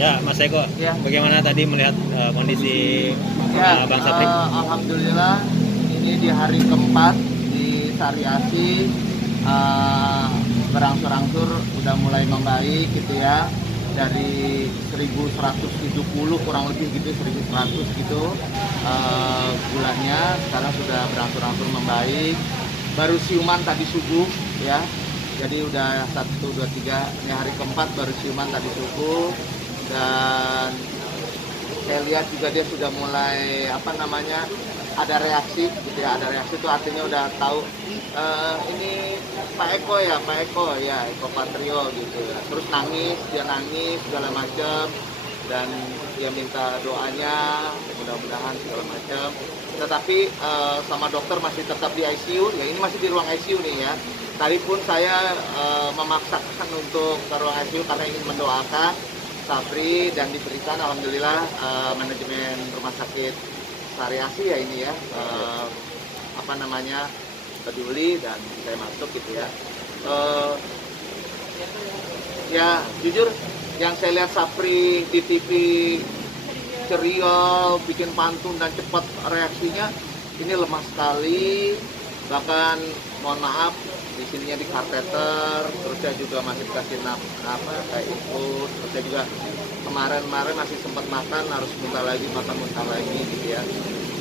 Ya, Mas Eko, Ya, bagaimana tadi melihat kondisi ya, Bang Sapri? alhamdulillah ini di hari keempat di Sari Asi berangsur-angsur udah mulai membaik gitu ya. Dari 1170 kurang lebih gitu, 1100 gitu gulanya sekarang sudah berangsur-angsur membaik. Baru siuman tadi subuh ya. Jadi udah 1, 2, 3, ini hari keempat baru siuman tadi subuh. Dan saya lihat juga dia sudah mulai ada reaksi gitu ya, ada reaksi itu artinya udah tahu ini Pak Eko ya Eko Patrio gitu ya. Terus dia nangis segala macam, dan dia minta doanya mudah-mudahan segala macam. Tetapi sama dokter masih tetap di ICU ya, ini masih di ruang ICU nih ya. Tadi pun saya memaksakan untuk ke ruang ICU karena ingin mendoakan Sapri, dan diberikan alhamdulillah manajemen rumah sakit Sari Asi ya ini ya peduli, dan saya masuk gitu ya. Ya jujur yang saya lihat Sapri di TV ceria, bikin pantun dan cepat reaksinya, ini lemah sekali. Bahkan mohon maaf di sininya di kateter, terus saya juga masih kasih kayak infus, terus saya juga kemarin masih sempat makan, harus muntah lagi gitu ya.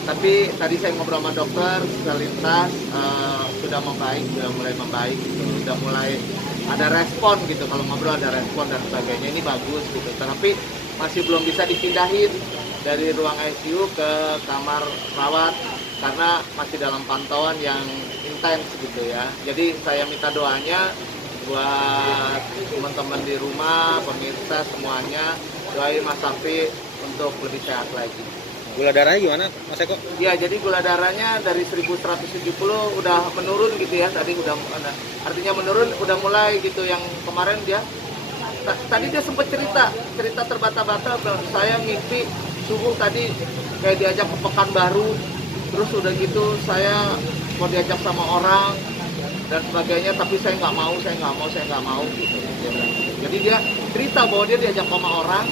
Tapi tadi saya ngobrol sama dokter selintas sudah mulai membaik gitu, sudah mulai ada respon gitu, kalau ngobrol ada respon dan sebagainya, ini bagus gitu. Tapi masih belum bisa dipindahin dari ruang ICU ke kamar rawat karena masih dalam pantauan yang intens gitu ya. Jadi saya minta doanya buat teman-teman di rumah, pemirsa semuanya, doain Mas Sapri untuk lebih sehat lagi. Gula darahnya gimana, Mas Eko? Ya, jadi gula darahnya dari 1170 udah menurun gitu ya. Tadi artinya menurun, udah mulai gitu. Yang kemarin tadi dia sempat cerita terbata-bata, saya mimpi subuh tadi kayak diajak ke Pekanbaru. Terus udah gitu saya mau diajak sama orang dan sebagainya, tapi saya nggak mau gitu. Jadi dia cerita bahwa dia diajak sama orang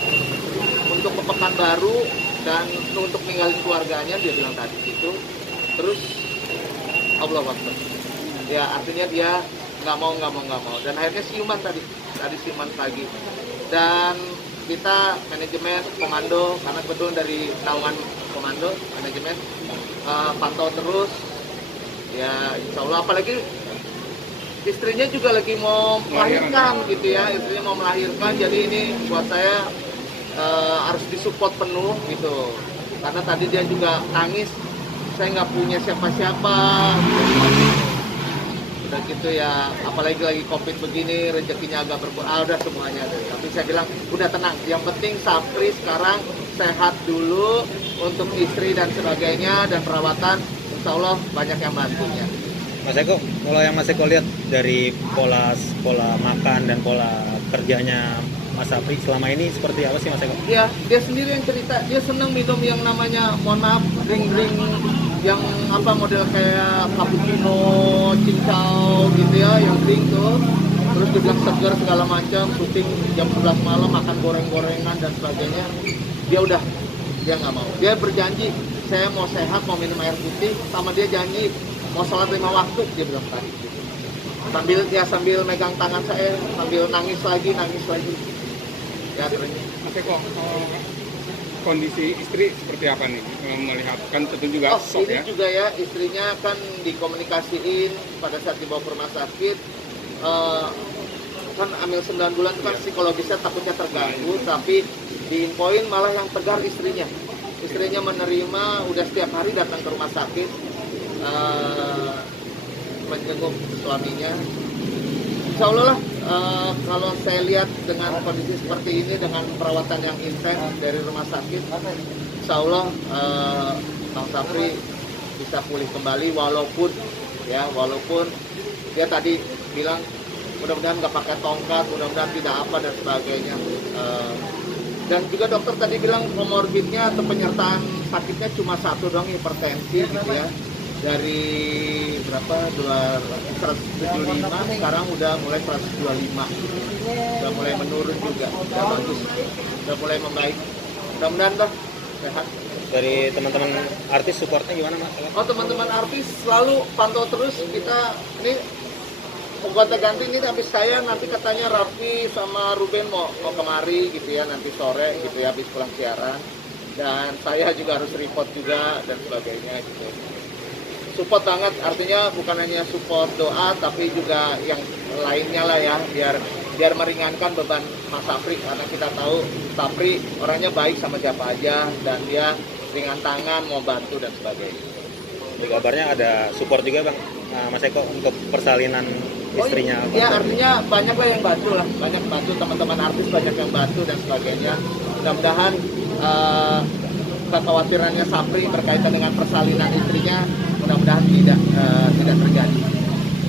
untuk ke Pekanbaru dan untuk ninggalin keluarganya, dia bilang tadi gitu. Terus Allah Akbar. Ya artinya dia nggak mau, dan akhirnya siuman tadi siuman pagi. Dan kita manajemen komando, karena kebetulan dari naungan komando manajemen pantau terus ya, insya Allah. Apalagi istrinya juga lagi mau melahirkan gitu ya, jadi ini buat saya harus disupport penuh gitu, karena tadi dia juga nangis, saya nggak punya siapa-siapa udah gitu ya, apalagi lagi COVID begini, rezekinya agak berkurang, udah semuanya deh. Tapi saya bilang udah tenang, yang penting Sapri sekarang sehat dulu, untuk istri dan sebagainya dan perawatan insya Allah banyak yang bantunya. Mas Eko, kalau yang Mas Eko lihat dari pola makan dan pola kerjanya Mas Sapri selama ini seperti apa sih, Mas Eko? Dia sendiri yang cerita, dia senang minum yang namanya, mohon maaf, drink yang model kayak cappuccino, cincau gitu ya, yang drink tuh. Terus dia bilang segar segala macam, syuting jam 11 malam makan goreng-gorengan dan sebagainya. Dia nggak mau. Dia berjanji, saya mau sehat, mau minum air putih, sama dia janji mau sholat 5 waktu, dia bilang tadi. Sambil megang tangan saya, sambil nangis lagi. Ya, Mas Eko, kondisi istri seperti apa nih? Melihat kan tentu juga shock ini ya. juga ya, istrinya kan dikomunikasiin pada saat dibawa ke rumah sakit. Kan hamil 9 bulan itu kan psikologisnya takutnya terganggu, tapi diinfoin malah yang tegar istrinya menerima, udah setiap hari datang ke rumah sakit menjenguk suaminya. Insya Allah lah, kalau saya lihat dengan kondisi seperti ini, dengan perawatan yang intens dari rumah sakit, insya Allah Bang Sapri bisa pulih kembali, walaupun dia tadi bilang mudah-mudahan nggak pakai tongkat, mudah-mudahan tidak apa dan sebagainya. Dan juga dokter tadi bilang komorbidnya atau penyertaan sakitnya cuma satu doang, hipertensi gitu ya. Dari berapa, 175, sekarang udah mulai 125, udah mulai menurun juga, udah bagus. udah mulai membaik. Mudah-mudahan dah sehat. Dari teman-teman artis supportnya gimana Mas? Oh, teman-teman artis selalu pantau terus. Kita ini gonta-ganti ini habis saya nanti katanya Raffi sama Ruben mau kemari gitu ya nanti sore gitu ya habis pulang siaran, dan saya juga harus report juga dan sebagainya gitu. Support banget, artinya bukan hanya support doa tapi juga yang lainnya lah ya, biar meringankan beban Mas Sapri, karena kita tahu Sapri orangnya baik sama siapa aja dan dia ringan tangan mau bantu dan sebagainya. Di kabarnya ada support juga Bang Mas Eko untuk persalinan istrinya. Oh, iya, artinya banyak lah yang bantu lah, banyak bantu teman-teman artis, banyak yang bantu dan sebagainya. Mudah-mudahan kekhawatirannya Sapri berkaitan dengan persalinan istrinya mudah-mudahan tidak terjadi.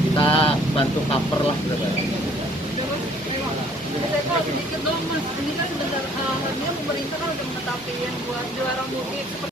Kita bantu cover lah sebenarnya. Sedikit dong Mas, ini kan sebentar halnya pemerintah kan udah menetapin buat dilarang mudik.